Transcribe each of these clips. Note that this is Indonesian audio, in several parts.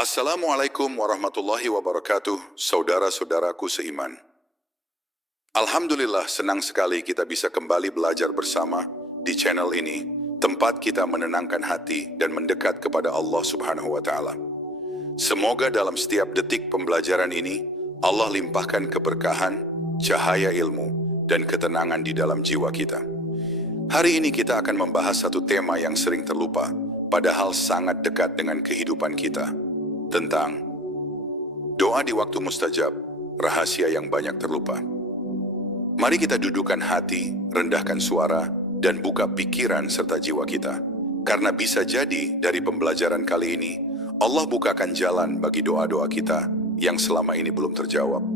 Assalamualaikum warahmatullahi wabarakatuh, saudara-saudaraku seiman. Alhamdulillah senang sekali kita bisa kembali belajar bersama di channel ini, tempat kita menenangkan hati dan mendekat kepada Allah Subhanahu wa Ta'ala. Semoga dalam setiap detik pembelajaran ini, Allah limpahkan keberkahan, cahaya ilmu, dan ketenangan di dalam jiwa kita. Hari ini kita akan membahas satu tema yang sering terlupa, padahal sangat dekat dengan kehidupan kita. Tentang doa di waktu mustajab, rahasia yang banyak terlupa. Mari kita dudukkan hati, rendahkan suara, dan buka pikiran serta jiwa kita. Karena bisa jadi dari pembelajaran kali ini, Allah bukakan jalan bagi doa-doa kita yang selama ini belum terjawab.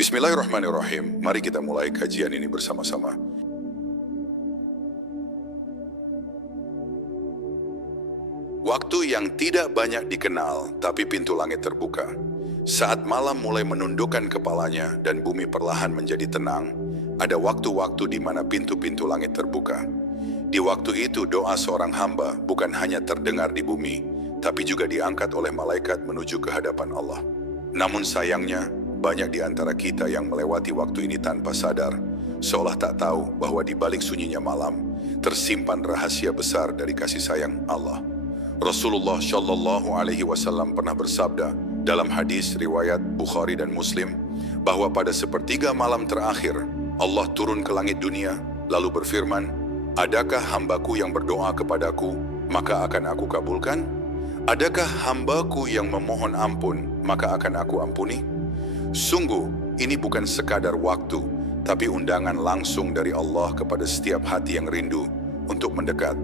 Bismillahirrahmanirrahim, mari kita mulai kajian ini bersama-sama. Waktu yang tidak banyak dikenal, tapi pintu langit terbuka. Saat malam mulai menundukkan kepalanya dan bumi perlahan menjadi tenang, ada waktu-waktu di mana pintu-pintu langit terbuka. Di waktu itu doa seorang hamba bukan hanya terdengar di bumi, tapi juga diangkat oleh malaikat menuju ke hadapan Allah. Namun sayangnya, banyak di antara kita yang melewati waktu ini tanpa sadar, seolah tak tahu bahwa di balik sunyinya malam, tersimpan rahasia besar dari kasih sayang Allah. Rasulullah Shallallahu Alaihi Wasallam pernah bersabda dalam hadis riwayat Bukhari dan Muslim bahwa pada sepertiga malam terakhir Allah turun ke langit dunia lalu berfirman, adakah hambaku yang berdoa kepadaku maka akan aku kabulkan? Adakah hambaku yang memohon ampun maka akan aku ampuni? Sungguh ini bukan sekadar waktu, tapi undangan langsung dari Allah kepada setiap hati yang rindu untuk mendekat.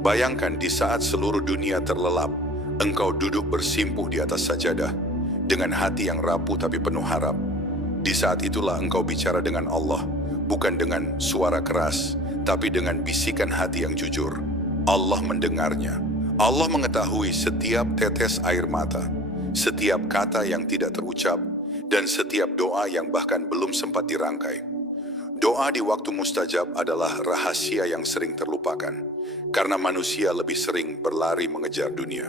Bayangkan di saat seluruh dunia terlelap, engkau duduk bersimpuh di atas sajadah, dengan hati yang rapuh tapi penuh harap. Di saat itulah engkau bicara dengan Allah, bukan dengan suara keras, tapi dengan bisikan hati yang jujur. Allah mendengarnya. Allah mengetahui setiap tetes air mata, setiap kata yang tidak terucap, dan setiap doa yang bahkan belum sempat dirangkai. Doa di waktu mustajab adalah rahasia yang sering terlupakan, karena manusia lebih sering berlari mengejar dunia.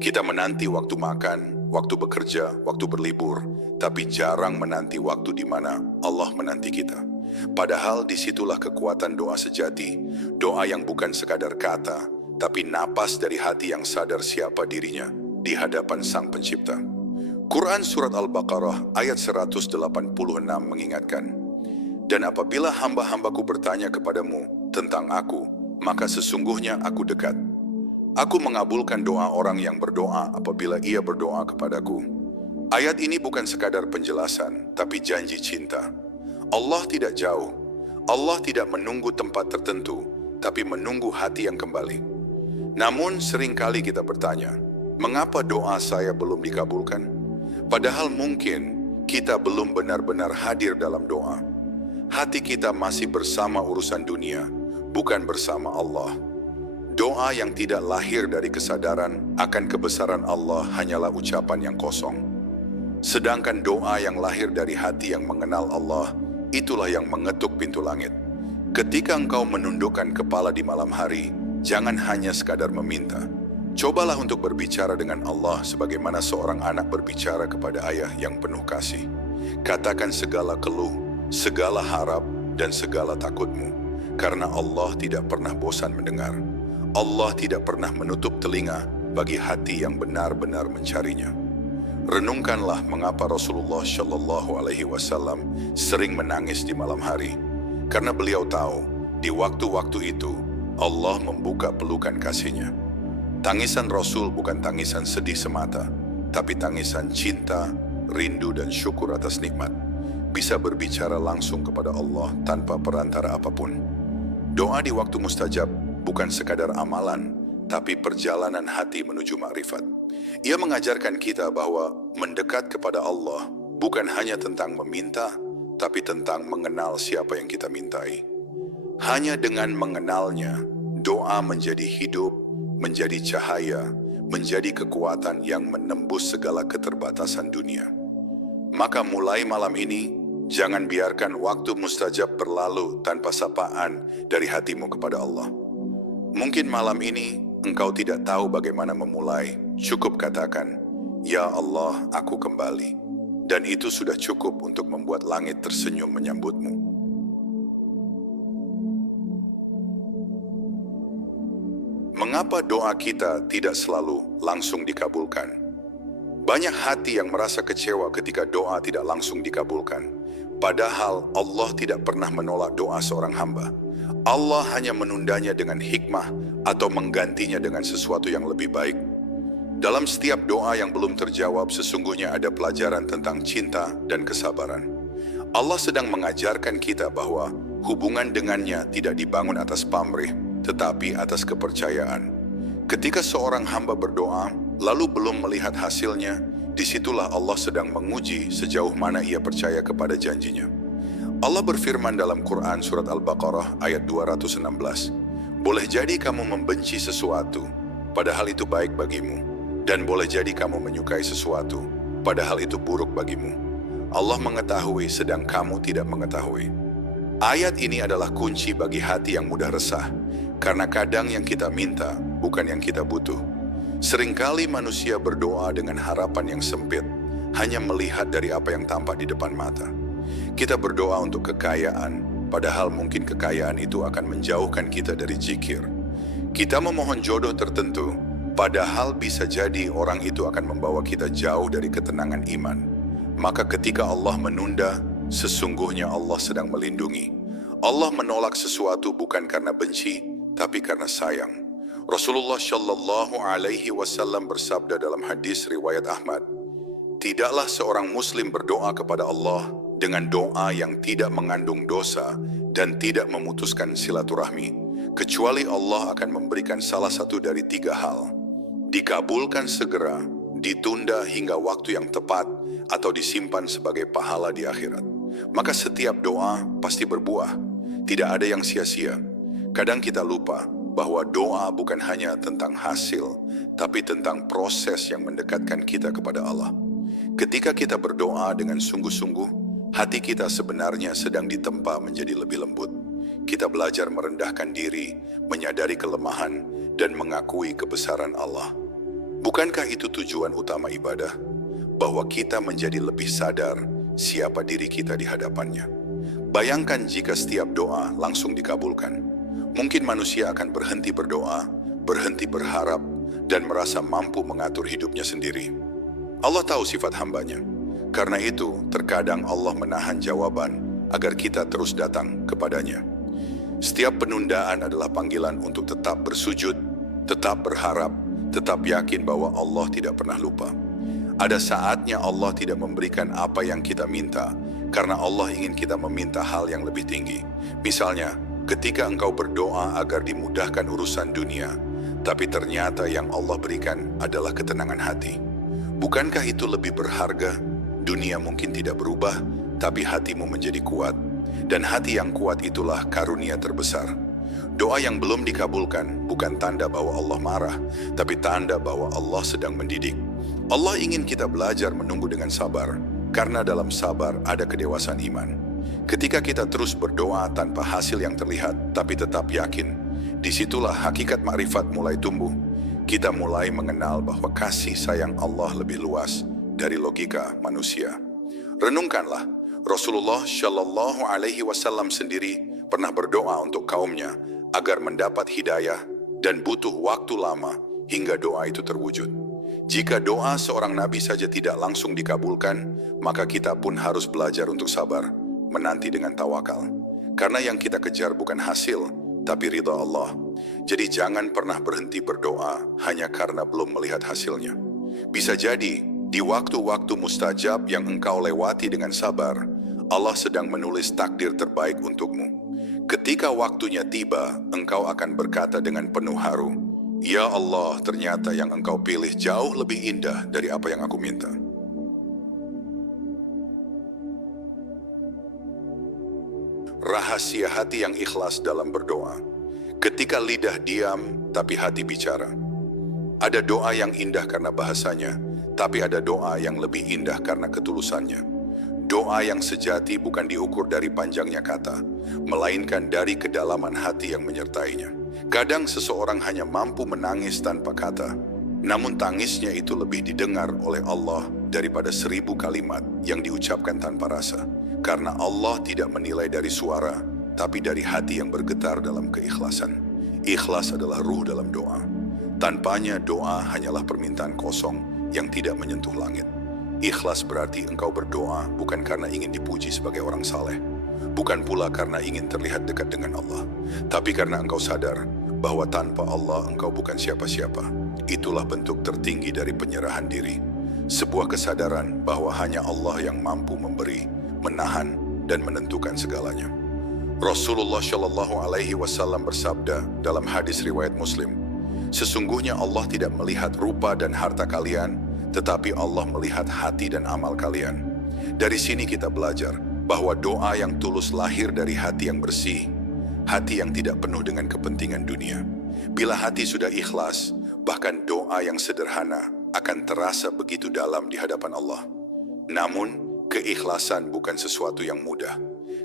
Kita menanti waktu makan, waktu bekerja, waktu berlibur, tapi jarang menanti waktu di mana Allah menanti kita. Padahal disitulah kekuatan doa sejati, doa yang bukan sekadar kata, tapi napas dari hati yang sadar siapa dirinya di hadapan Sang Pencipta. Quran Surat Al-Baqarah ayat 186 mengingatkan, dan apabila hamba-hambaku bertanya kepadamu tentang aku, maka sesungguhnya aku dekat. Aku mengabulkan doa orang yang berdoa apabila ia berdoa kepadaku. Ayat ini bukan sekadar penjelasan, tapi janji cinta. Allah tidak jauh. Allah tidak menunggu tempat tertentu, tapi menunggu hati yang kembali. Namun seringkali kita bertanya, mengapa doa saya belum dikabulkan? Padahal mungkin kita belum benar-benar hadir dalam doa. Hati kita masih bersama urusan dunia, bukan bersama Allah. Doa yang tidak lahir dari kesadaran akan kebesaran Allah hanyalah ucapan yang kosong. Sedangkan doa yang lahir dari hati yang mengenal Allah, itulah yang mengetuk pintu langit. Ketika engkau menundukkan kepala di malam hari, jangan hanya sekadar meminta. Cobalah untuk berbicara dengan Allah sebagaimana seorang anak berbicara kepada ayah yang penuh kasih. Katakan segala keluh, segala harap, dan segala takutmu, karena Allah tidak pernah bosan mendengar. Allah tidak pernah menutup telinga bagi hati yang benar-benar mencarinya. Renungkanlah mengapa Rasulullah Shallallahu Alaihi Wasallam sering menangis di malam hari, karena beliau tahu di waktu-waktu itu Allah membuka pelukan kasih-Nya. Tangisan Rasul bukan tangisan sedih semata, tapi tangisan cinta, rindu, dan syukur atas nikmat. Bisa berbicara langsung kepada Allah tanpa perantara apapun. Doa di waktu mustajab bukan sekadar amalan, tapi perjalanan hati menuju makrifat. Ia mengajarkan kita bahwa mendekat kepada Allah bukan hanya tentang meminta, tapi tentang mengenal siapa yang kita mintai. Hanya dengan mengenalnya, doa menjadi hidup, menjadi cahaya, menjadi kekuatan yang menembus segala keterbatasan dunia. Maka mulai malam ini, jangan biarkan waktu mustajab berlalu tanpa sapaan dari hatimu kepada Allah. Mungkin malam ini engkau tidak tahu bagaimana memulai, cukup katakan, "Ya Allah, aku kembali." Dan itu sudah cukup untuk membuat langit tersenyum menyambutmu. Mengapa doa kita tidak selalu langsung dikabulkan? Banyak hati yang merasa kecewa ketika doa tidak langsung dikabulkan. Padahal Allah tidak pernah menolak doa seorang hamba. Allah hanya menundanya dengan hikmah atau menggantinya dengan sesuatu yang lebih baik. Dalam setiap doa yang belum terjawab, sesungguhnya ada pelajaran tentang cinta dan kesabaran. Allah sedang mengajarkan kita bahwa hubungan dengannya tidak dibangun atas pamrih, tetapi atas kepercayaan. Ketika seorang hamba berdoa, lalu belum melihat hasilnya, disitulah Allah sedang menguji sejauh mana ia percaya kepada janjinya. Allah berfirman dalam Quran surat Al-Baqarah ayat 216, "Boleh jadi kamu membenci sesuatu, padahal itu baik bagimu. Dan boleh jadi kamu menyukai sesuatu, padahal itu buruk bagimu. Allah mengetahui sedang kamu tidak mengetahui." Ayat ini adalah kunci bagi hati yang mudah resah, karena kadang yang kita minta bukan yang kita butuh. Seringkali manusia berdoa dengan harapan yang sempit, hanya melihat dari apa yang tampak di depan mata. Kita berdoa untuk kekayaan, padahal mungkin kekayaan itu akan menjauhkan kita dari zikir. Kita memohon jodoh tertentu, padahal bisa jadi orang itu akan membawa kita jauh dari ketenangan iman. Maka ketika Allah menunda, sesungguhnya Allah sedang melindungi. Allah menolak sesuatu bukan karena benci, tapi karena sayang. Rasulullah Shallallahu Alaihi Wasallam bersabda dalam hadis riwayat Ahmad, "Tidaklah seorang muslim berdoa kepada Allah dengan doa yang tidak mengandung dosa dan tidak memutuskan silaturahmi, kecuali Allah akan memberikan salah satu dari tiga hal: dikabulkan segera, ditunda hingga waktu yang tepat, atau disimpan sebagai pahala di akhirat." Maka setiap doa pasti berbuah, tidak ada yang sia-sia. Kadang kita lupa bahwa doa bukan hanya tentang hasil, tapi tentang proses yang mendekatkan kita kepada Allah. Ketika kita berdoa dengan sungguh-sungguh, hati kita sebenarnya sedang ditempa menjadi lebih lembut. Kita belajar merendahkan diri, menyadari kelemahan, dan mengakui kebesaran Allah. Bukankah itu tujuan utama ibadah? Bahwa kita menjadi lebih sadar siapa diri kita di hadapannya. Bayangkan jika setiap doa langsung dikabulkan. Mungkin manusia akan berhenti berdoa, berhenti berharap, dan merasa mampu mengatur hidupnya sendiri. Allah tahu sifat hambanya. Karena itu, terkadang Allah menahan jawaban agar kita terus datang kepadanya. Setiap penundaan adalah panggilan untuk tetap bersujud, tetap berharap, tetap yakin bahwa Allah tidak pernah lupa. Ada saatnya Allah tidak memberikan apa yang kita minta, karena Allah ingin kita meminta hal yang lebih tinggi. Misalnya, ketika engkau berdoa agar dimudahkan urusan dunia, tapi ternyata yang Allah berikan adalah ketenangan hati. Bukankah itu lebih berharga? Dunia mungkin tidak berubah, tapi hatimu menjadi kuat. Dan hati yang kuat itulah karunia terbesar. Doa yang belum dikabulkan bukan tanda bahwa Allah marah, tapi tanda bahwa Allah sedang mendidik. Allah ingin kita belajar menunggu dengan sabar, karena dalam sabar ada kedewasaan iman. Ketika kita terus berdoa tanpa hasil yang terlihat, tapi tetap yakin, disitulah hakikat makrifat mulai tumbuh. Kita mulai mengenal bahwa kasih sayang Allah lebih luas dari logika manusia. Renungkanlah, Rasulullah Shallallahu Alaihi Wasallam sendiri pernah berdoa untuk kaumnya agar mendapat hidayah, dan butuh waktu lama hingga doa itu terwujud. Jika doa seorang nabi saja tidak langsung dikabulkan, maka kita pun harus belajar untuk sabar, menanti dengan tawakal. Karena yang kita kejar bukan hasil, tapi ridha Allah. Jadi jangan pernah berhenti berdoa hanya karena belum melihat hasilnya. Bisa jadi, di waktu-waktu mustajab yang engkau lewati dengan sabar, Allah sedang menulis takdir terbaik untukmu. Ketika waktunya tiba, engkau akan berkata dengan penuh haru, "Ya Allah, ternyata yang engkau pilih jauh lebih indah dari apa yang aku minta." Rahasia hati yang ikhlas dalam berdoa. Ketika lidah diam, tapi hati bicara. Ada doa yang indah karena bahasanya, tapi ada doa yang lebih indah karena ketulusannya. Doa yang sejati bukan diukur dari panjangnya kata, melainkan dari kedalaman hati yang menyertainya. Kadang seseorang hanya mampu menangis tanpa kata, namun tangisnya itu lebih didengar oleh Allah daripada 1000 kalimat yang diucapkan tanpa rasa. Karena Allah tidak menilai dari suara, tapi dari hati yang bergetar dalam keikhlasan. Ikhlas adalah ruh dalam doa. Tanpanya doa hanyalah permintaan kosong yang tidak menyentuh langit. Ikhlas berarti engkau berdoa bukan karena ingin dipuji sebagai orang saleh, bukan pula karena ingin terlihat dekat dengan Allah, tapi karena engkau sadar bahwa tanpa Allah engkau bukan siapa-siapa. Itulah bentuk tertinggi dari penyerahan diri. Sebuah kesadaran bahwa hanya Allah yang mampu memberi, menahan, dan menentukan segalanya. Rasulullah Shallallahu Alaihi Wasallam bersabda dalam hadis riwayat Muslim, sesungguhnya Allah tidak melihat rupa dan harta kalian, tetapi Allah melihat hati dan amal kalian. Dari sini kita belajar bahwa doa yang tulus lahir dari hati yang bersih, hati yang tidak penuh dengan kepentingan dunia. Bila hati sudah ikhlas, bahkan doa yang sederhana akan terasa begitu dalam di hadapan Allah. Namun, keikhlasan bukan sesuatu yang mudah.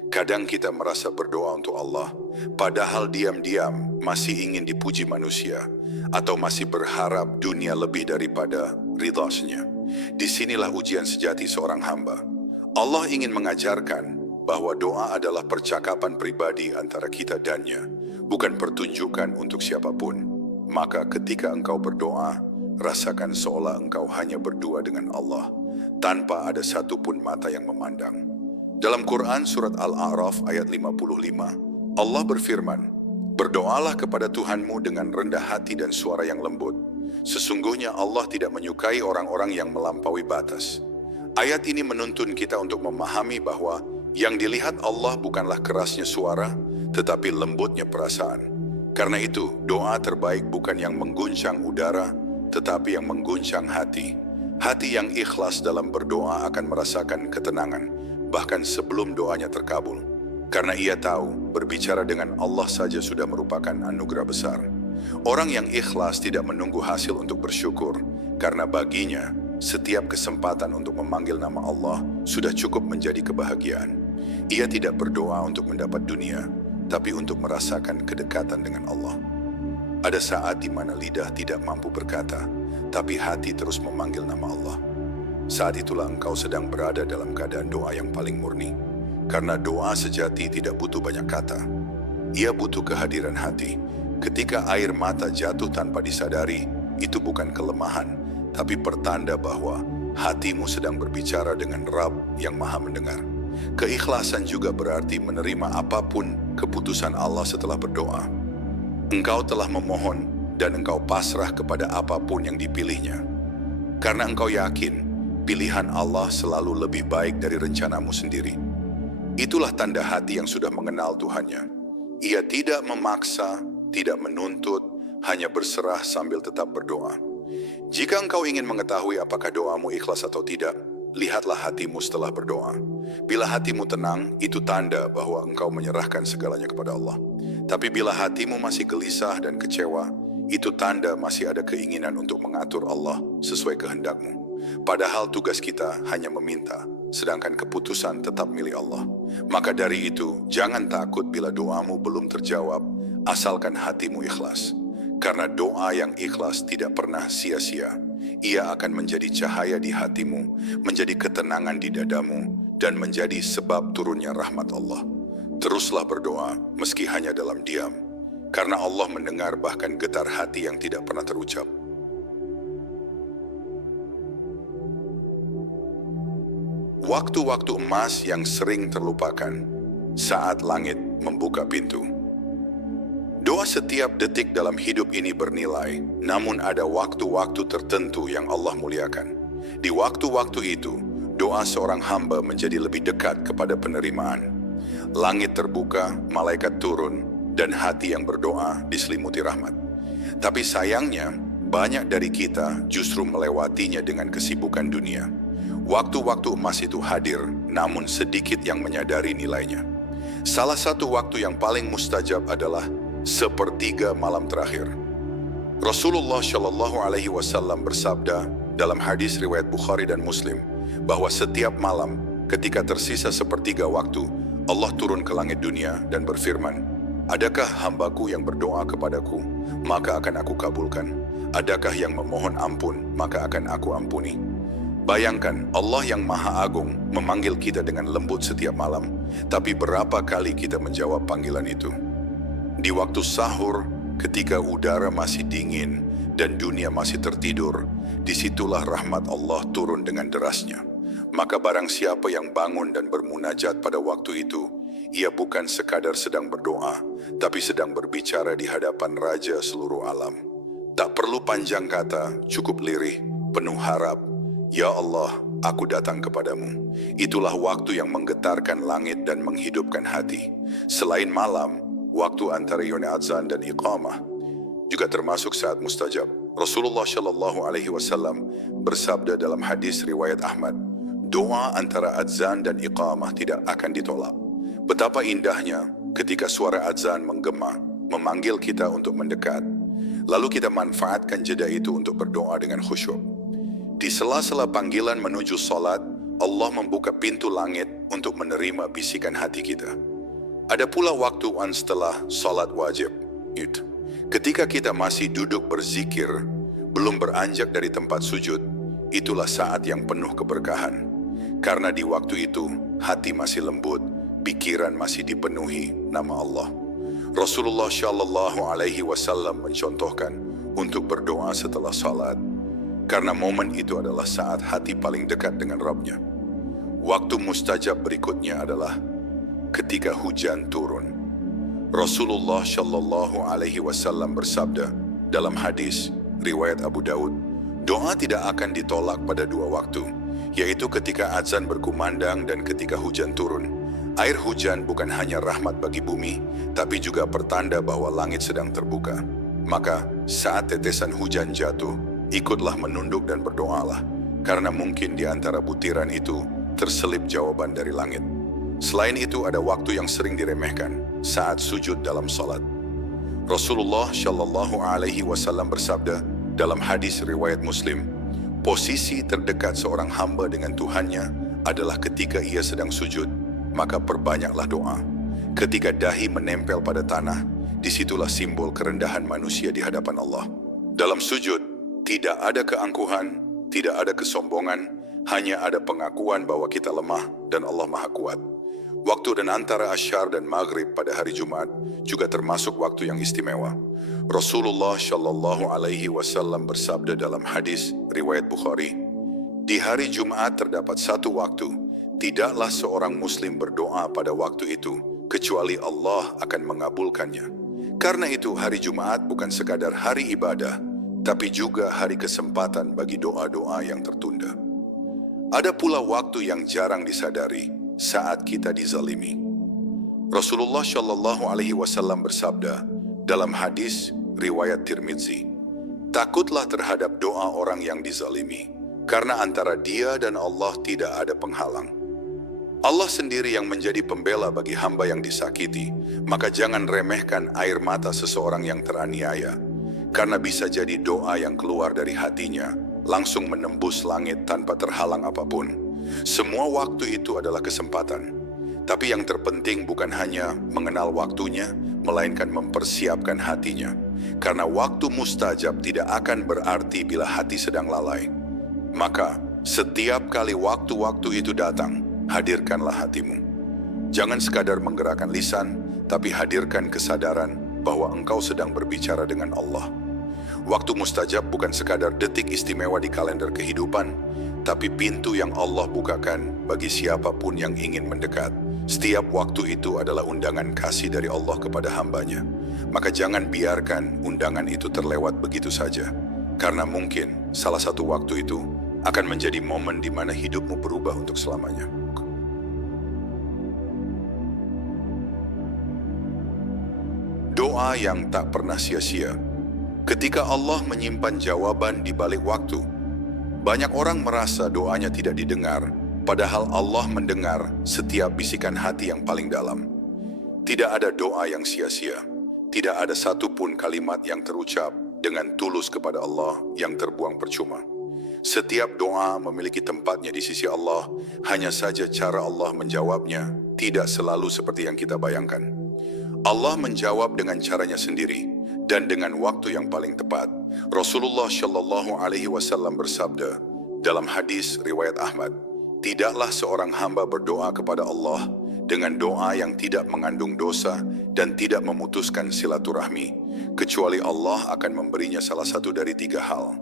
Kadang kita merasa berdoa untuk Allah, padahal diam-diam masih ingin dipuji manusia, atau masih berharap dunia lebih daripada ridhanya. Disinilah ujian sejati seorang hamba. Allah ingin mengajarkan bahwa doa adalah percakapan pribadi antara kita dannya, bukan pertunjukan untuk siapapun. Maka ketika engkau berdoa, rasakan seolah engkau hanya berdua dengan Allah, tanpa ada satupun mata yang memandang. Dalam Quran surat Al-A'raf ayat 55, Allah berfirman, berdoalah kepada Tuhanmu dengan rendah hati dan suara yang lembut. Sesungguhnya Allah tidak menyukai orang-orang yang melampaui batas. Ayat ini menuntun kita untuk memahami bahwa yang dilihat Allah bukanlah kerasnya suara, tetapi lembutnya perasaan. Karena itu, doa terbaik bukan yang mengguncang udara, tetapi yang mengguncang hati. Hati yang ikhlas dalam berdoa akan merasakan ketenangan, bahkan sebelum doanya terkabul. Karena ia tahu, berbicara dengan Allah saja sudah merupakan anugerah besar. Orang yang ikhlas tidak menunggu hasil untuk bersyukur, karena baginya, setiap kesempatan untuk memanggil nama Allah sudah cukup menjadi kebahagiaan. Ia tidak berdoa untuk mendapat dunia, tapi untuk merasakan kedekatan dengan Allah. Ada saat di mana lidah tidak mampu berkata, tapi hati terus memanggil nama Allah. Saat itulah engkau sedang berada dalam keadaan doa yang paling murni. Karena doa sejati tidak butuh banyak kata. Ia butuh kehadiran hati. Ketika air mata jatuh tanpa disadari, itu bukan kelemahan, tapi pertanda bahwa hatimu sedang berbicara dengan Rabb yang Maha Mendengar. Keikhlasan juga berarti menerima apapun keputusan Allah setelah berdoa. Engkau telah memohon dan engkau pasrah kepada apapun yang dipilihnya. Karena engkau yakin, pilihan Allah selalu lebih baik dari rencanamu sendiri. Itulah tanda hati yang sudah mengenal Tuhannya. Ia tidak memaksa, tidak menuntut, hanya berserah sambil tetap berdoa. Jika engkau ingin mengetahui apakah doamu ikhlas atau tidak, lihatlah hatimu setelah berdoa. Bila hatimu tenang, itu tanda bahwa engkau menyerahkan segalanya kepada Allah. Tapi bila hatimu masih gelisah dan kecewa, itu tanda masih ada keinginan untuk mengatur Allah sesuai kehendakmu. Padahal tugas kita hanya meminta, sedangkan keputusan tetap milik Allah. Maka dari itu, jangan takut bila doamu belum terjawab, asalkan hatimu ikhlas. Karena doa yang ikhlas tidak pernah sia-sia. Ia akan menjadi cahaya di hatimu, menjadi ketenangan di dadamu, dan menjadi sebab turunnya rahmat Allah. Teruslah berdoa, meski hanya dalam diam. Karena Allah mendengar bahkan getar hati yang tidak pernah terucap. Waktu-waktu emas yang sering terlupakan saat langit membuka pintu. Doa setiap detik dalam hidup ini bernilai, namun ada waktu-waktu tertentu yang Allah muliakan. Di waktu-waktu itu, doa seorang hamba menjadi lebih dekat kepada penerimaan. Langit terbuka, malaikat turun, dan hati yang berdoa diselimuti rahmat. Tapi sayangnya, banyak dari kita justru melewatinya dengan kesibukan dunia. Waktu-waktu emas itu hadir, namun sedikit yang menyadari nilainya. Salah satu waktu yang paling mustajab adalah sepertiga malam terakhir. Rasulullah Shallallahu Alaihi Wasallam bersabda dalam hadis riwayat Bukhari dan Muslim bahwa setiap malam ketika tersisa sepertiga waktu, Allah turun ke langit dunia dan berfirman, Adakah hambaku yang berdoa kepadaku, maka akan aku kabulkan? Adakah yang memohon ampun, maka akan aku ampuni? Bayangkan, Allah yang Maha Agung memanggil kita dengan lembut setiap malam, tapi berapa kali kita menjawab panggilan itu? Di waktu sahur, ketika udara masih dingin dan dunia masih tertidur, disitulah rahmat Allah turun dengan derasnya. Maka barang siapa yang bangun dan bermunajat pada waktu itu, ia bukan sekadar sedang berdoa, tapi sedang berbicara di hadapan Raja seluruh alam. Tak perlu panjang kata, cukup lirih, penuh harap. Ya Allah, aku datang kepadamu. Itulah waktu yang menggetarkan langit dan menghidupkan hati. Selain malam, waktu antara yoni azan dan iqamah juga termasuk saat mustajab. Rasulullah Shallallahu Alaihi Wasallam bersabda dalam hadis riwayat Ahmad, doa antara azan dan iqamah tidak akan ditolak. Betapa indahnya ketika suara azan menggema, memanggil kita untuk mendekat. Lalu kita manfaatkan jeda itu untuk berdoa dengan khusyuk. Di sela-sela panggilan menuju salat, Allah membuka pintu langit untuk menerima bisikan hati kita. Ada pula waktu setelah salat wajib. Ketika kita masih duduk berzikir, belum beranjak dari tempat sujud, itulah saat yang penuh keberkahan. Karena di waktu itu, hati masih lembut, pikiran masih dipenuhi nama Allah. Rasulullah Shallallahu Alaihi Wasallam mencontohkan untuk berdoa setelah salat. Karena momen itu adalah saat hati paling dekat dengan Rabb-Nya. Waktu mustajab berikutnya adalah ketika hujan turun. Rasulullah Shallallahu Alaihi Wasallam bersabda dalam hadis riwayat Abu Daud, doa tidak akan ditolak pada dua waktu, yaitu ketika azan berkumandang dan ketika hujan turun. Air hujan bukan hanya rahmat bagi bumi, tapi juga pertanda bahwa langit sedang terbuka. Maka saat tetesan hujan jatuh, ikutlah menunduk dan berdoalah, karena mungkin di antara butiran itu terselip jawaban dari langit. Selain itu ada waktu yang sering diremehkan, saat sujud dalam salat. Rasulullah Shallallahu Alaihi Wasallam bersabda dalam hadis riwayat Muslim, posisi terdekat seorang hamba dengan Tuhannya adalah ketika ia sedang sujud, maka perbanyaklah doa. Ketika dahi menempel pada tanah, disitulah simbol kerendahan manusia di hadapan Allah. Dalam sujud, tidak ada keangkuhan, tidak ada kesombongan, hanya ada pengakuan bahwa kita lemah dan Allah Maha Kuat. Waktu dan antara asyar dan maghrib pada hari Jumat juga termasuk waktu yang istimewa. Rasulullah Shallallahu Alaihi Wasallam bersabda dalam hadis riwayat Bukhari, di hari Jumat terdapat satu waktu, tidaklah seorang muslim berdoa pada waktu itu, kecuali Allah akan mengabulkannya. Karena itu hari Jumat bukan sekadar hari ibadah, tapi juga hari kesempatan bagi doa-doa yang tertunda. Ada pula waktu yang jarang disadari saat kita dizalimi. Rasulullah Shallallahu Alaihi Wasallam bersabda dalam hadis riwayat Tirmidzi, takutlah terhadap doa orang yang dizalimi, karena antara dia dan Allah tidak ada penghalang. Allah sendiri yang menjadi pembela bagi hamba yang disakiti, maka jangan remehkan air mata seseorang yang teraniaya. Karena bisa jadi doa yang keluar dari hatinya langsung menembus langit tanpa terhalang apapun. Semua waktu itu adalah kesempatan. Tapi yang terpenting bukan hanya mengenal waktunya, melainkan mempersiapkan hatinya. Karena waktu mustajab tidak akan berarti bila hati sedang lalai. Maka setiap kali waktu-waktu itu datang, hadirkanlah hatimu. Jangan sekadar menggerakkan lisan, tapi hadirkan kesadaran bahwa engkau sedang berbicara dengan Allah. Waktu mustajab bukan sekadar detik istimewa di kalender kehidupan, tapi pintu yang Allah bukakan bagi siapapun yang ingin mendekat. Setiap waktu itu adalah undangan kasih dari Allah kepada hambanya. Maka jangan biarkan undangan itu terlewat begitu saja. Karena mungkin salah satu waktu itu akan menjadi momen di mana hidupmu berubah untuk selamanya. Doa yang tak pernah sia-sia. Ketika Allah menyimpan jawaban di balik waktu, banyak orang merasa doanya tidak didengar, padahal Allah mendengar setiap bisikan hati yang paling dalam. Tidak ada doa yang sia-sia, tidak ada satupun kalimat yang terucap dengan tulus kepada Allah yang terbuang percuma. Setiap doa memiliki tempatnya di sisi Allah, hanya saja cara Allah menjawabnya tidak selalu seperti yang kita bayangkan. Allah menjawab dengan caranya sendiri dan dengan waktu yang paling tepat. Rasulullah Shallallahu Alaihi Wasallam bersabda dalam hadis riwayat Ahmad, tidaklah seorang hamba berdoa kepada Allah dengan doa yang tidak mengandung dosa dan tidak memutuskan silaturahmi, kecuali Allah akan memberinya salah satu dari 3 hal.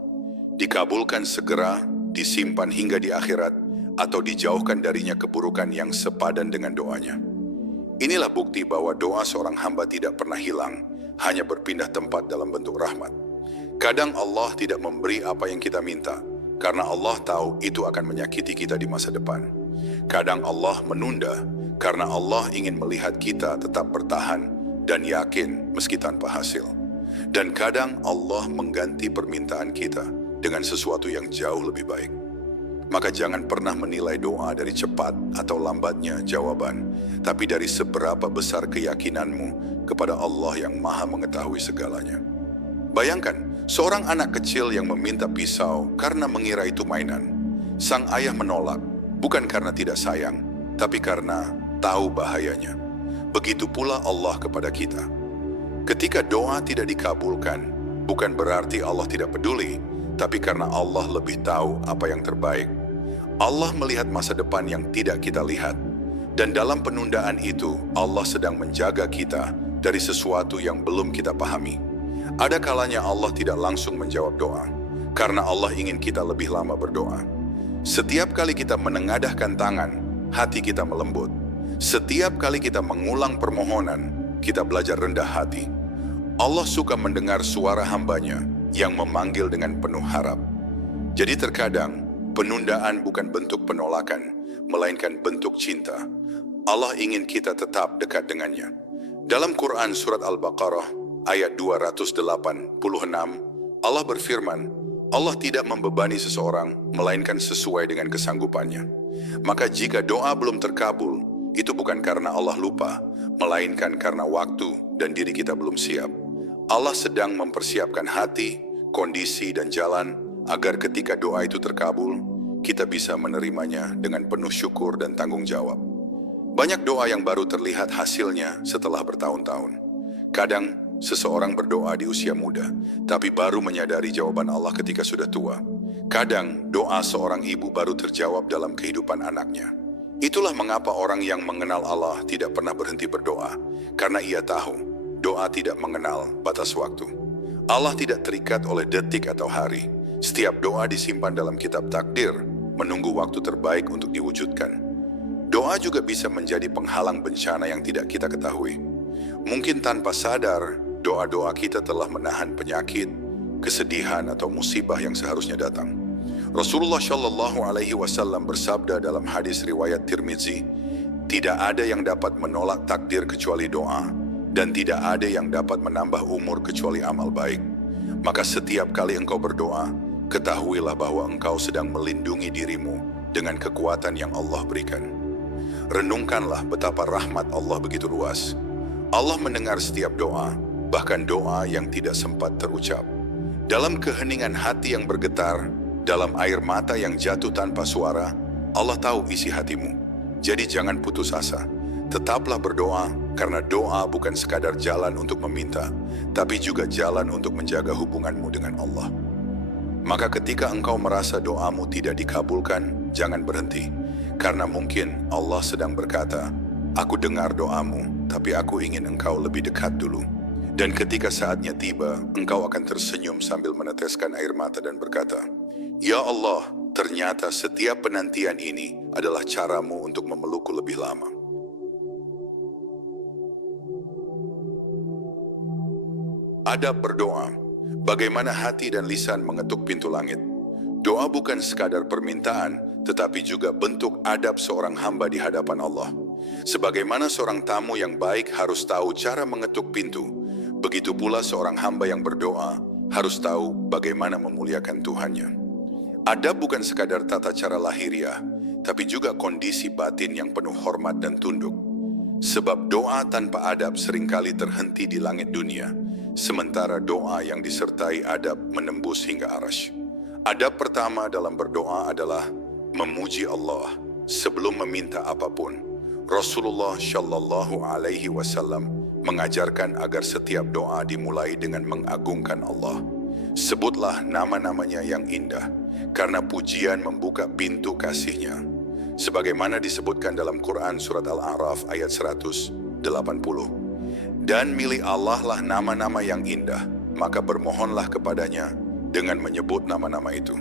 Dikabulkan segera, disimpan hingga di akhirat, atau dijauhkan darinya keburukan yang sepadan dengan doanya. Inilah bukti bahwa doa seorang hamba tidak pernah hilang, hanya berpindah tempat dalam bentuk rahmat. Kadang Allah tidak memberi apa yang kita minta, karena Allah tahu itu akan menyakiti kita di masa depan. Kadang Allah menunda, karena Allah ingin melihat kita tetap bertahan dan yakin meski tanpa hasil. Dan kadang Allah mengganti permintaan kita dengan sesuatu yang jauh lebih baik. Maka jangan pernah menilai doa dari cepat atau lambatnya jawaban, tapi dari seberapa besar keyakinanmu kepada Allah yang Maha mengetahui segalanya. Bayangkan, seorang anak kecil yang meminta pisau karena mengira itu mainan. Sang ayah menolak, bukan karena tidak sayang, tapi karena tahu bahayanya. Begitu pula Allah kepada kita. Ketika doa tidak dikabulkan, bukan berarti Allah tidak peduli, tapi karena Allah lebih tahu apa yang terbaik. Allah melihat masa depan yang tidak kita lihat. Dan dalam penundaan itu, Allah sedang menjaga kita dari sesuatu yang belum kita pahami. Ada kalanya Allah tidak langsung menjawab doa, karena Allah ingin kita lebih lama berdoa. Setiap kali kita menengadahkan tangan, hati kita melembut. Setiap kali kita mengulang permohonan, kita belajar rendah hati. Allah suka mendengar suara hambanya yang memanggil dengan penuh harap. Jadi terkadang, penundaan bukan bentuk penolakan, melainkan bentuk cinta. Allah ingin kita tetap dekat dengannya. Dalam Quran Surat Al-Baqarah, ayat 286, Allah berfirman, Allah tidak membebani seseorang, melainkan sesuai dengan kesanggupannya. Maka jika doa belum terkabul, itu bukan karena Allah lupa, melainkan karena waktu dan diri kita belum siap. Allah sedang mempersiapkan hati, kondisi, dan jalan agar ketika doa itu terkabul, kita bisa menerimanya dengan penuh syukur dan tanggung jawab. Banyak doa yang baru terlihat hasilnya setelah bertahun-tahun. Kadang, seseorang berdoa di usia muda, tapi baru menyadari jawaban Allah ketika sudah tua. Kadang, doa seorang ibu baru terjawab dalam kehidupan anaknya. Itulah mengapa orang yang mengenal Allah tidak pernah berhenti berdoa, karena ia tahu doa tidak mengenal batas waktu. Allah tidak terikat oleh detik atau hari. Setiap doa disimpan dalam kitab takdir, menunggu waktu terbaik untuk diwujudkan. Doa juga bisa menjadi penghalang bencana yang tidak kita ketahui. Mungkin tanpa sadar, doa-doa kita telah menahan penyakit, kesedihan, atau musibah yang seharusnya datang. Rasulullah Shallallahu Alaihi Wasallam bersabda dalam hadis riwayat Tirmizi, tidak ada yang dapat menolak takdir kecuali doa, dan tidak ada yang dapat menambah umur kecuali amal baik. Maka setiap kali engkau berdoa, ketahuilah bahwa engkau sedang melindungi dirimu dengan kekuatan yang Allah berikan. Renungkanlah betapa rahmat Allah begitu luas. Allah mendengar setiap doa, bahkan doa yang tidak sempat terucap. Dalam keheningan hati yang bergetar, dalam air mata yang jatuh tanpa suara, Allah tahu isi hatimu. Jadi jangan putus asa. Tetaplah berdoa, karena doa bukan sekadar jalan untuk meminta, tapi juga jalan untuk menjaga hubunganmu dengan Allah. Maka ketika engkau merasa doamu tidak dikabulkan, jangan berhenti. Karena mungkin Allah sedang berkata, aku dengar doamu, tapi aku ingin engkau lebih dekat dulu. Dan ketika saatnya tiba, engkau akan tersenyum sambil meneteskan air mata dan berkata, ya Allah, ternyata setiap penantian ini adalah caramu untuk memelukku lebih lama. Adab berdoa. Bagaimana hati dan lisan mengetuk pintu langit. Doa bukan sekadar permintaan, tetapi juga bentuk adab seorang hamba di hadapan Allah. Sebagaimana seorang tamu yang baik harus tahu cara mengetuk pintu, begitu pula seorang hamba yang berdoa harus tahu bagaimana memuliakan Tuhannya. Adab bukan sekadar tata cara lahiriah, tapi juga kondisi batin yang penuh hormat dan tunduk. Sebab doa tanpa adab seringkali terhenti di langit dunia, sementara doa yang disertai adab menembus hingga arasy. Adab pertama dalam berdoa adalah memuji Allah sebelum meminta apapun. Rasulullah Shallallahu Alaihi Wasallam mengajarkan agar setiap doa dimulai dengan mengagungkan Allah. Sebutlah nama-namanya yang indah, karena pujian membuka pintu kasih-Nya. Sebagaimana disebutkan dalam Quran Surat Al-A'raf ayat 180. Dan milik Allah lah nama-nama yang indah, maka bermohonlah kepadanya dengan menyebut nama-nama itu.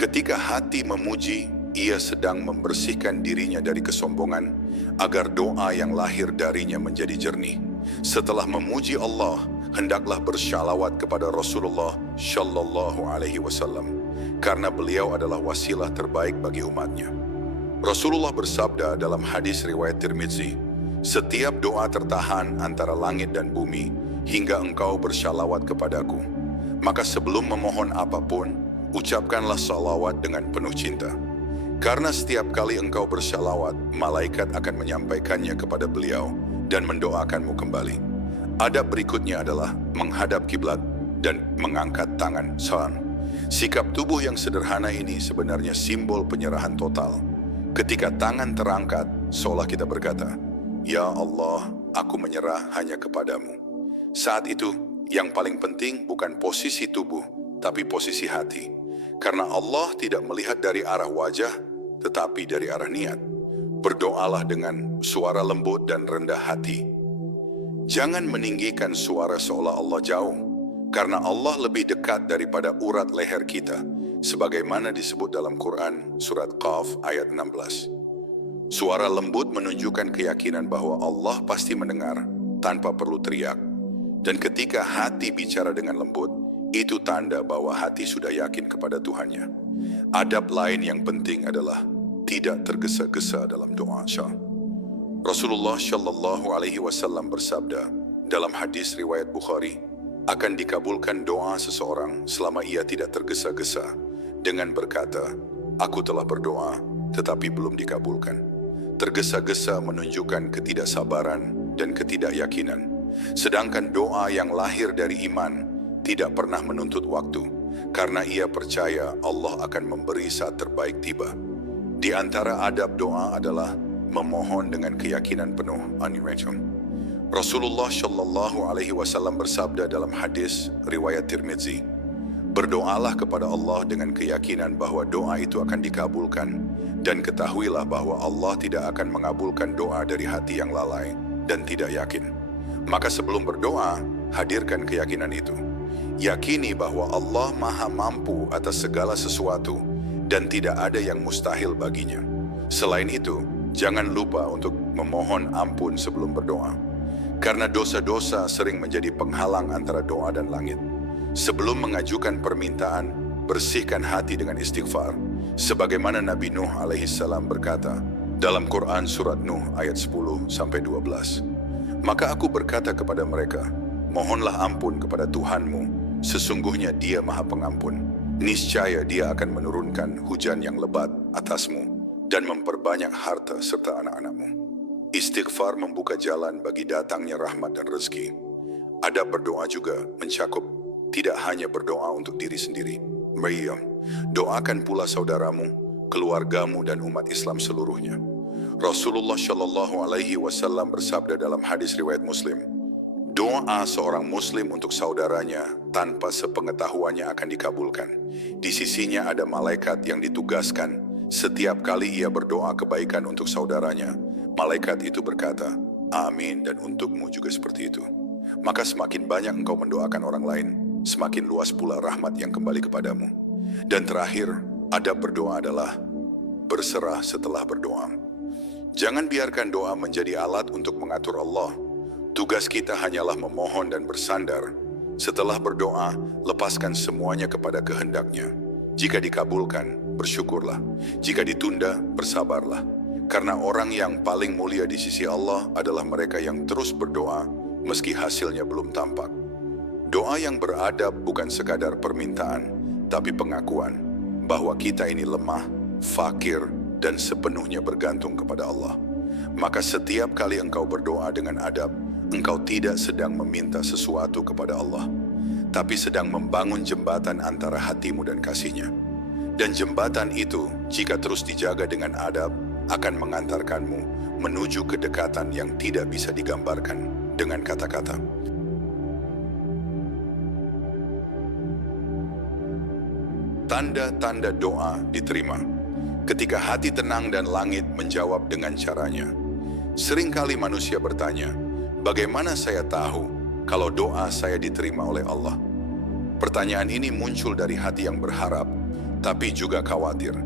Ketika hati memuji, ia sedang membersihkan dirinya dari kesombongan, agar doa yang lahir darinya menjadi jernih. Setelah memuji Allah, hendaklah bersyalawat kepada Rasulullah Shallallahu Alaihi Wasallam, karena beliau adalah wasilah terbaik bagi umatnya. Rasulullah bersabda dalam hadis riwayat Tirmidzi, "Setiap doa tertahan antara langit dan bumi hingga engkau bersyalawat kepadaku. Maka sebelum memohon apapun, ucapkanlah salawat dengan penuh cinta. Karena setiap kali engkau bersyalawat, malaikat akan menyampaikannya kepada beliau dan mendoakanmu kembali." Adab berikutnya adalah menghadap kiblat dan mengangkat tangan salam. Sikap tubuh yang sederhana ini sebenarnya simbol penyerahan total. Ketika tangan terangkat, seolah kita berkata, "Ya Allah, aku menyerah hanya kepadamu." Saat itu, yang paling penting bukan posisi tubuh, tapi posisi hati. Karena Allah tidak melihat dari arah wajah, tetapi dari arah niat. Berdoalah dengan suara lembut dan rendah hati. Jangan meninggikan suara seolah Allah jauh, karena Allah lebih dekat daripada urat leher kita, sebagaimana disebut dalam Quran Surat Qaf ayat 16. Suara lembut menunjukkan keyakinan bahwa Allah pasti mendengar tanpa perlu teriak. Dan ketika hati bicara dengan lembut, itu tanda bahwa hati sudah yakin kepada Tuhannya. Adab lain yang penting adalah tidak tergesa-gesa dalam doa. Rasulullah Shallallahu Alaihi Wasallam bersabda dalam hadis riwayat Bukhari, akan dikabulkan doa seseorang selama ia tidak tergesa-gesa dengan berkata, "Aku telah berdoa, tetapi belum dikabulkan." Tergesa-gesa menunjukkan ketidaksabaran dan ketidakyakinan. Sedangkan doa yang lahir dari iman tidak pernah menuntut waktu, karena ia percaya Allah akan memberi saat terbaik tiba. Di antara adab doa adalah memohon dengan keyakinan penuh. Rasulullah Shallallahu Alaihi Wasallam bersabda dalam hadis riwayat Tirmidzi, "Berdoalah kepada Allah dengan keyakinan bahwa doa itu akan dikabulkan, dan ketahuilah bahwa Allah tidak akan mengabulkan doa dari hati yang lalai dan tidak yakin. Maka sebelum berdoa, hadirkan keyakinan itu. Yakini bahwa Allah Maha Mampu atas segala sesuatu dan tidak ada yang mustahil baginya. Selain itu, jangan lupa untuk memohon ampun sebelum berdoa. Karena dosa-dosa sering menjadi penghalang antara doa dan langit. Sebelum mengajukan permintaan, bersihkan hati dengan istighfar. Sebagaimana Nabi Nuh alaihissalam berkata dalam Quran Surat Nuh ayat 10-12. "Maka aku berkata kepada mereka, mohonlah ampun kepada Tuhanmu, sesungguhnya Dia Maha Pengampun. Niscaya Dia akan menurunkan hujan yang lebat atasmu dan memperbanyak harta serta anak-anakmu." Istighfar membuka jalan bagi datangnya rahmat dan rezeki. Adab berdoa juga mencakup tidak hanya berdoa untuk diri sendiri. Doakan pula saudaramu, keluargamu dan umat Islam seluruhnya. Rasulullah Shallallahu Alaihi Wasallam bersabda dalam hadis riwayat Muslim, "Doa seorang Muslim untuk saudaranya tanpa sepengetahuannya akan dikabulkan. Di sisinya ada malaikat yang ditugaskan setiap kali ia berdoa kebaikan untuk saudaranya. Malaikat itu berkata, 'Amin,' dan untukmu juga seperti itu. Maka semakin banyak engkau mendoakan orang lain, semakin luas pula rahmat yang kembali kepadamu." Dan terakhir, adab berdoa adalah berserah setelah berdoa. Jangan biarkan doa menjadi alat untuk mengatur Allah. Tugas kita hanyalah memohon dan bersandar. Setelah berdoa, lepaskan semuanya kepada kehendak-Nya. Jika dikabulkan, bersyukurlah. Jika ditunda, bersabarlah. Karena orang yang paling mulia di sisi Allah adalah mereka yang terus berdoa meski hasilnya belum tampak. Doa yang beradab bukan sekadar permintaan, tapi pengakuan bahwa kita ini lemah, fakir, dan sepenuhnya bergantung kepada Allah. Maka setiap kali engkau berdoa dengan adab, engkau tidak sedang meminta sesuatu kepada Allah, tapi sedang membangun jembatan antara hatimu dan kasih-Nya. Dan jembatan itu, jika terus dijaga dengan adab, akan mengantarkanmu menuju kedekatan yang tidak bisa digambarkan dengan kata-kata. Tanda-tanda doa diterima. Ketika hati tenang dan langit menjawab dengan caranya. Seringkali manusia bertanya, bagaimana saya tahu kalau doa saya diterima oleh Allah? Pertanyaan ini muncul dari hati yang berharap, tapi juga khawatir.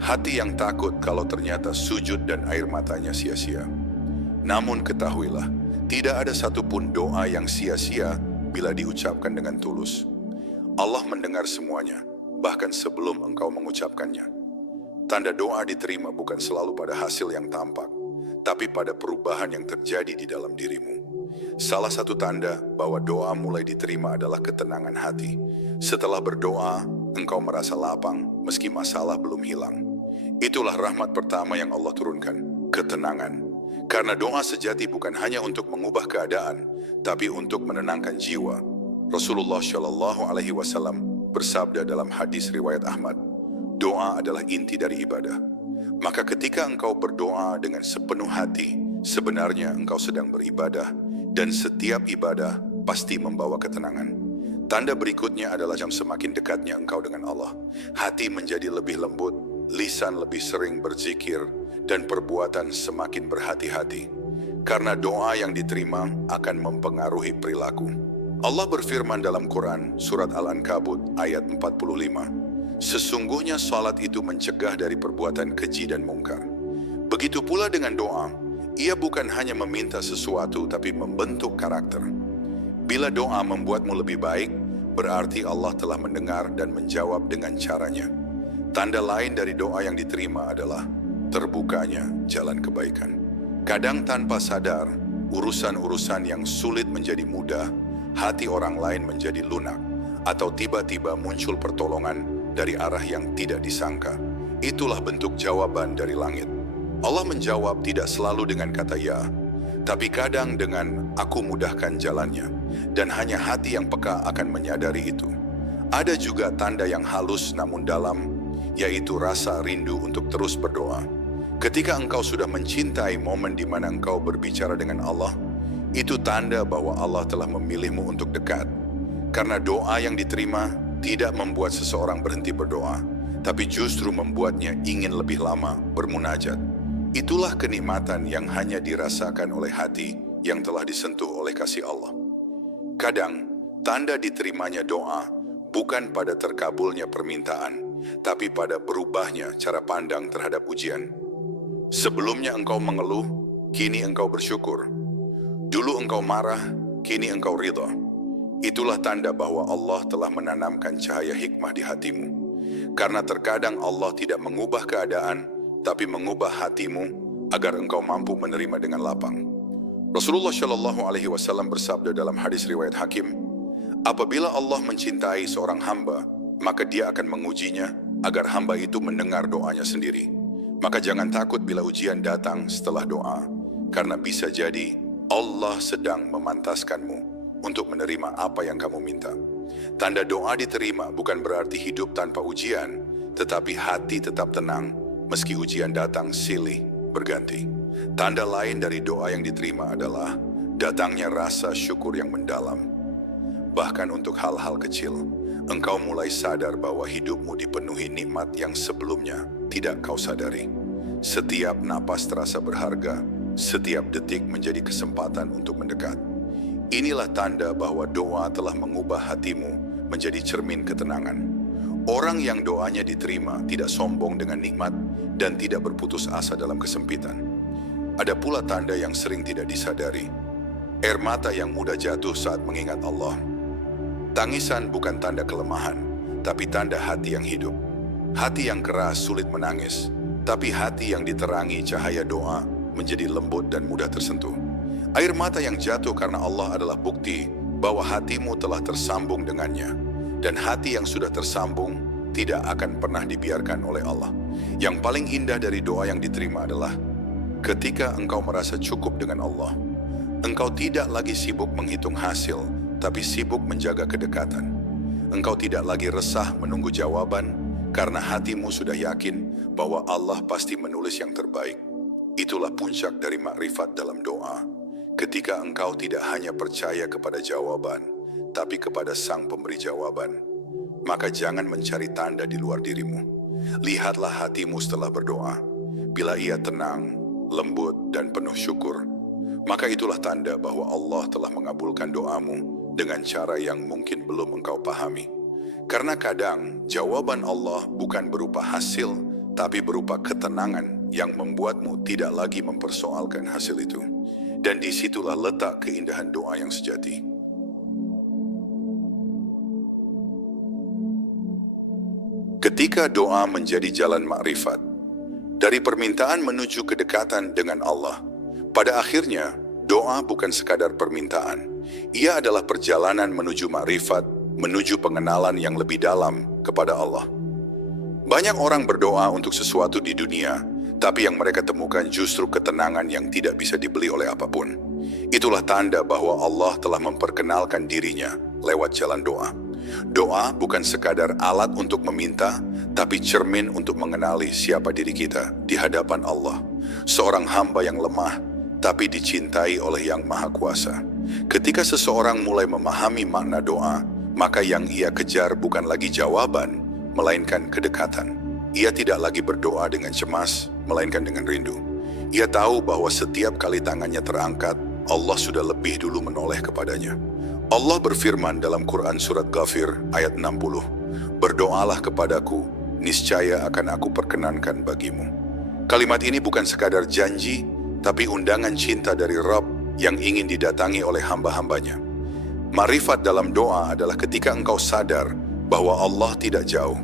Hati yang takut kalau ternyata sujud dan air matanya sia-sia. Namun ketahuilah, tidak ada satupun doa yang sia-sia bila diucapkan dengan tulus. Allah mendengar semuanya, bahkan sebelum engkau mengucapkannya. Tanda doa diterima bukan selalu pada hasil yang tampak, tapi pada perubahan yang terjadi di dalam dirimu. Salah satu tanda bahwa doa mulai diterima adalah ketenangan hati. Setelah berdoa, engkau merasa lapang meski masalah belum hilang. Itulah rahmat pertama yang Allah turunkan, ketenangan. Karena doa sejati bukan hanya untuk mengubah keadaan, tapi untuk menenangkan jiwa. Rasulullah Shallallahu Alaihi Wasallam bersabda dalam hadis riwayat Ahmad, doa adalah inti dari ibadah. Maka ketika engkau berdoa dengan sepenuh hati, sebenarnya engkau sedang beribadah, dan setiap ibadah pasti membawa ketenangan. Tanda berikutnya adalah semakin dekatnya engkau dengan Allah. Hati menjadi lebih lembut, lisan lebih sering berzikir, dan perbuatan semakin berhati-hati. Karena doa yang diterima akan mempengaruhi perilaku. Allah berfirman dalam Quran, surat Al-Ankabut ayat 45, sesungguhnya salat itu mencegah dari perbuatan keji dan mungkar. Begitu pula dengan doa, ia bukan hanya meminta sesuatu tapi membentuk karakter. Bila doa membuatmu lebih baik, berarti Allah telah mendengar dan menjawab dengan caranya. Tanda lain dari doa yang diterima adalah terbukanya jalan kebaikan. Kadang tanpa sadar, urusan-urusan yang sulit menjadi mudah, hati orang lain menjadi lunak, atau tiba-tiba muncul pertolongan dari arah yang tidak disangka. Itulah bentuk jawaban dari langit. Allah menjawab tidak selalu dengan kata ya, tapi kadang dengan aku mudahkan jalannya, dan hanya hati yang peka akan menyadari itu. Ada juga tanda yang halus namun dalam, yaitu rasa rindu untuk terus berdoa. Ketika engkau sudah mencintai momen di mana engkau berbicara dengan Allah, itu tanda bahwa Allah telah memilihmu untuk dekat. Karena doa yang diterima tidak membuat seseorang berhenti berdoa, tapi justru membuatnya ingin lebih lama bermunajat. Itulah kenikmatan yang hanya dirasakan oleh hati yang telah disentuh oleh kasih Allah. Kadang, tanda diterimanya doa bukan pada terkabulnya permintaan, tapi pada berubahnya cara pandang terhadap ujian. Sebelumnya engkau mengeluh, kini engkau bersyukur. Dulu engkau marah, kini engkau ridha. Itulah tanda bahwa Allah telah menanamkan cahaya hikmah di hatimu. Karena terkadang Allah tidak mengubah keadaan, tapi mengubah hatimu agar engkau mampu menerima dengan lapang. Rasulullah Shallallahu Alaihi Wasallam bersabda dalam hadis riwayat Hakim, apabila Allah mencintai seorang hamba, maka Dia akan mengujinya agar hamba itu mendengar doanya sendiri. Maka jangan takut bila ujian datang setelah doa, karena bisa jadi Allah sedang memantaskanmu untuk menerima apa yang kamu minta. Tanda doa diterima bukan berarti hidup tanpa ujian, tetapi hati tetap tenang meski ujian datang silih berganti. Tanda lain dari doa yang diterima adalah datangnya rasa syukur yang mendalam. Bahkan untuk hal-hal kecil, engkau mulai sadar bahwa hidupmu dipenuhi nikmat yang sebelumnya tidak kau sadari. Setiap napas terasa berharga, setiap detik menjadi kesempatan untuk mendekat. Inilah tanda bahwa doa telah mengubah hatimu menjadi cermin ketenangan. Orang yang doanya diterima tidak sombong dengan nikmat dan tidak berputus asa dalam kesempitan. Ada pula tanda yang sering tidak disadari. Air mata yang mudah jatuh saat mengingat Allah. Tangisan bukan tanda kelemahan, tapi tanda hati yang hidup. Hati yang keras sulit menangis, tapi hati yang diterangi cahaya doa menjadi lembut dan mudah tersentuh. Air mata yang jatuh karena Allah adalah bukti bahwa hatimu telah tersambung dengannya. Dan hati yang sudah tersambung tidak akan pernah dibiarkan oleh Allah. Yang paling indah dari doa yang diterima adalah ketika engkau merasa cukup dengan Allah. Engkau tidak lagi sibuk menghitung hasil, tapi sibuk menjaga kedekatan. Engkau tidak lagi resah menunggu jawaban, karena hatimu sudah yakin bahwa Allah pasti menulis yang terbaik. Itulah puncak dari makrifat dalam doa. Ketika engkau tidak hanya percaya kepada jawaban, tapi kepada Sang Pemberi jawaban, maka jangan mencari tanda di luar dirimu. Lihatlah hatimu setelah berdoa. Bila ia tenang, lembut, dan penuh syukur, maka itulah tanda bahwa Allah telah mengabulkan doamu dengan cara yang mungkin belum engkau pahami. Karena kadang jawaban Allah bukan berupa hasil, tapi berupa ketenangan yang membuatmu tidak lagi mempersoalkan hasil itu. Dan disitulah letak keindahan doa yang sejati. Ketika doa menjadi jalan makrifat, dari permintaan menuju kedekatan dengan Allah, pada akhirnya doa bukan sekadar permintaan. Ia adalah perjalanan menuju makrifat, menuju pengenalan yang lebih dalam kepada Allah. Banyak orang berdoa untuk sesuatu di dunia, tapi yang mereka temukan justru ketenangan yang tidak bisa dibeli oleh apapun. Itulah tanda bahwa Allah telah memperkenalkan dirinya lewat jalan doa. Doa bukan sekadar alat untuk meminta, tapi cermin untuk mengenali siapa diri kita di hadapan Allah. Seorang hamba yang lemah, tapi dicintai oleh Yang Maha Kuasa. Ketika seseorang mulai memahami makna doa, maka yang ia kejar bukan lagi jawaban, melainkan kedekatan. Ia tidak lagi berdoa dengan cemas, melainkan dengan rindu. Ia tahu bahwa setiap kali tangannya terangkat, Allah sudah lebih dulu menoleh kepadanya. Allah berfirman dalam Quran Surat Ghafir ayat 60, "Berdoalah kepadaku, niscaya akan aku perkenankan bagimu." Kalimat ini bukan sekadar janji, tapi undangan cinta dari Rabb yang ingin didatangi oleh hamba-hambanya. Makrifat dalam doa adalah ketika engkau sadar bahwa Allah tidak jauh.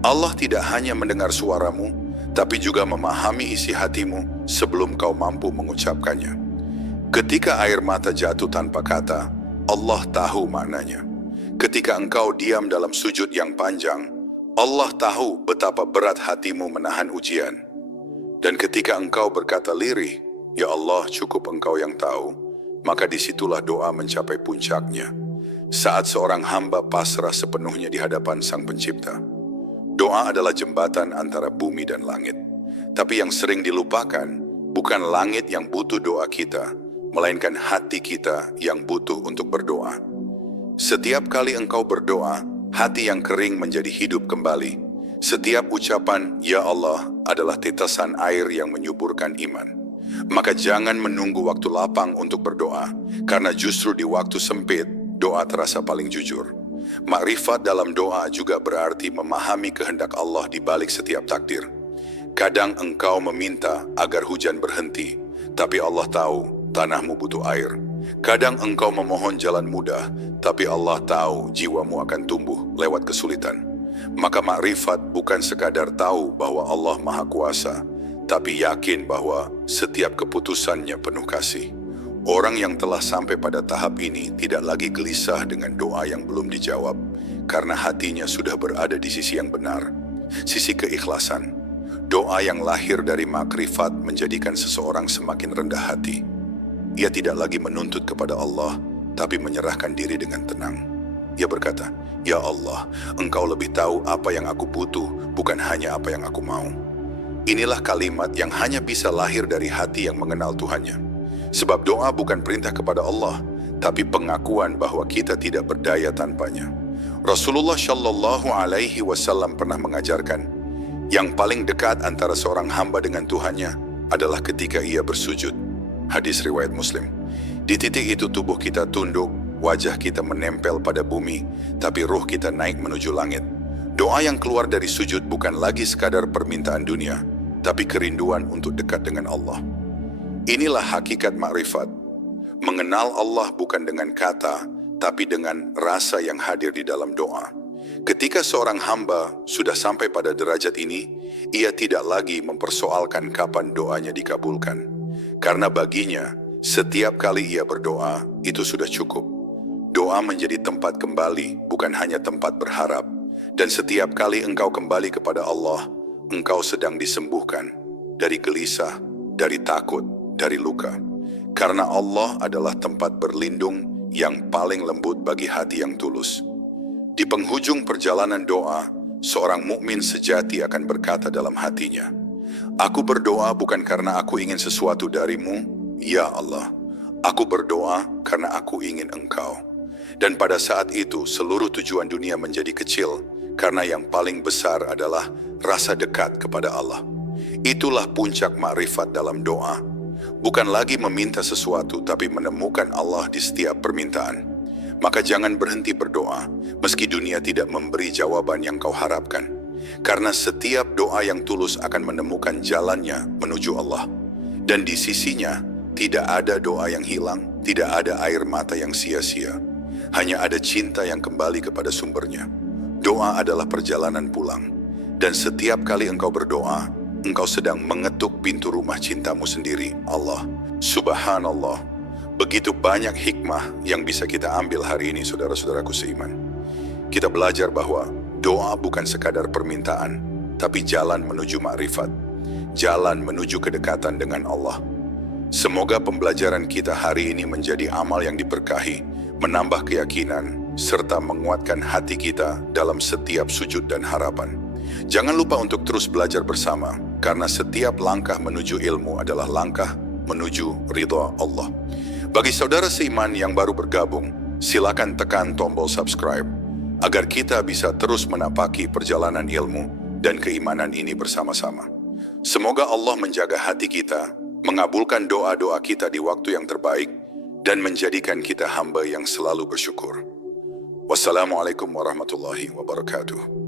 Allah tidak hanya mendengar suaramu, tapi juga memahami isi hatimu sebelum kau mampu mengucapkannya. Ketika air mata jatuh tanpa kata, Allah tahu maknanya. Ketika engkau diam dalam sujud yang panjang, Allah tahu betapa berat hatimu menahan ujian. Dan ketika engkau berkata lirih, "Ya Allah, cukup engkau yang tahu," maka disitulah doa mencapai puncaknya. Saat seorang hamba pasrah sepenuhnya di hadapan Sang Pencipta. Doa adalah jembatan antara bumi dan langit. Tapi yang sering dilupakan, bukan langit yang butuh doa kita, melainkan hati kita yang butuh untuk berdoa. Setiap kali engkau berdoa, hati yang kering menjadi hidup kembali. Setiap ucapan, "Ya Allah," adalah tetesan air yang menyuburkan iman. Maka jangan menunggu waktu lapang untuk berdoa, karena justru di waktu sempit, doa terasa paling jujur. Makrifat dalam doa juga berarti memahami kehendak Allah di balik setiap takdir. Kadang engkau meminta agar hujan berhenti, tapi Allah tahu tanahmu butuh air. Kadang engkau memohon jalan mudah, tapi Allah tahu jiwamu akan tumbuh lewat kesulitan. Maka makrifat bukan sekadar tahu bahwa Allah Maha Kuasa, tapi yakin bahwa setiap keputusannya penuh kasih. Orang yang telah sampai pada tahap ini tidak lagi gelisah dengan doa yang belum dijawab, karena hatinya sudah berada di sisi yang benar, sisi keikhlasan. Doa yang lahir dari makrifat menjadikan seseorang semakin rendah hati. Ia tidak lagi menuntut kepada Allah, tapi menyerahkan diri dengan tenang. Ia berkata, "Ya Allah, Engkau lebih tahu apa yang aku butuh, bukan hanya apa yang aku mau." Inilah kalimat yang hanya bisa lahir dari hati yang mengenal Tuhannya. Sebab doa bukan perintah kepada Allah, tapi pengakuan bahwa kita tidak berdaya tanpanya. Rasulullah Shallallahu Alaihi Wasallam pernah mengajarkan, yang paling dekat antara seorang hamba dengan Tuhannya adalah ketika ia bersujud. Hadis riwayat Muslim. Di titik itu tubuh kita tunduk, wajah kita menempel pada bumi, tapi ruh kita naik menuju langit. Doa yang keluar dari sujud bukan lagi sekadar permintaan dunia, tapi kerinduan untuk dekat dengan Allah. Inilah hakikat makrifat. Mengenal Allah bukan dengan kata, tapi dengan rasa yang hadir di dalam doa. Ketika seorang hamba sudah sampai pada derajat ini, ia tidak lagi mempersoalkan kapan doanya dikabulkan. Karena baginya, setiap kali ia berdoa, itu sudah cukup. Doa menjadi tempat kembali, bukan hanya tempat berharap. Dan setiap kali engkau kembali kepada Allah, engkau sedang disembuhkan dari gelisah, dari takut, dari luka. Karena Allah adalah tempat berlindung yang paling lembut bagi hati yang tulus. Di penghujung perjalanan doa, seorang mukmin sejati akan berkata dalam hatinya, "Aku berdoa bukan karena aku ingin sesuatu darimu, ya Allah. Aku berdoa karena aku ingin Engkau. Dan pada saat itu seluruh tujuan dunia menjadi kecil karena yang paling besar adalah rasa dekat kepada Allah. Itulah puncak makrifat dalam doa. Bukan lagi meminta sesuatu tapi menemukan Allah di setiap permintaan. Maka jangan berhenti berdoa meski dunia tidak memberi jawaban yang kau harapkan. Karena setiap doa yang tulus akan menemukan jalannya menuju Allah. Dan di sisinya tidak ada doa yang hilang, tidak ada air mata yang sia-sia. Hanya ada cinta yang kembali kepada sumbernya. Doa adalah perjalanan pulang. Dan setiap kali engkau berdoa, engkau sedang mengetuk pintu rumah cintamu sendiri, Allah. Subhanallah. Begitu banyak hikmah yang bisa kita ambil hari ini, saudara-saudaraku seiman. Kita belajar bahwa doa bukan sekadar permintaan, tapi jalan menuju makrifat. Jalan menuju kedekatan dengan Allah. Semoga pembelajaran kita hari ini menjadi amal yang diberkahi, menambah keyakinan, serta menguatkan hati kita dalam setiap sujud dan harapan. Jangan lupa untuk terus belajar bersama, karena setiap langkah menuju ilmu adalah langkah menuju ridha Allah. Bagi saudara seiman yang baru bergabung, silakan tekan tombol subscribe, agar kita bisa terus menapaki perjalanan ilmu dan keimanan ini bersama-sama. Semoga Allah menjaga hati kita, mengabulkan doa-doa kita di waktu yang terbaik, dan menjadikan kita hamba yang selalu bersyukur. Wassalamualaikum warahmatullahi wabarakatuh.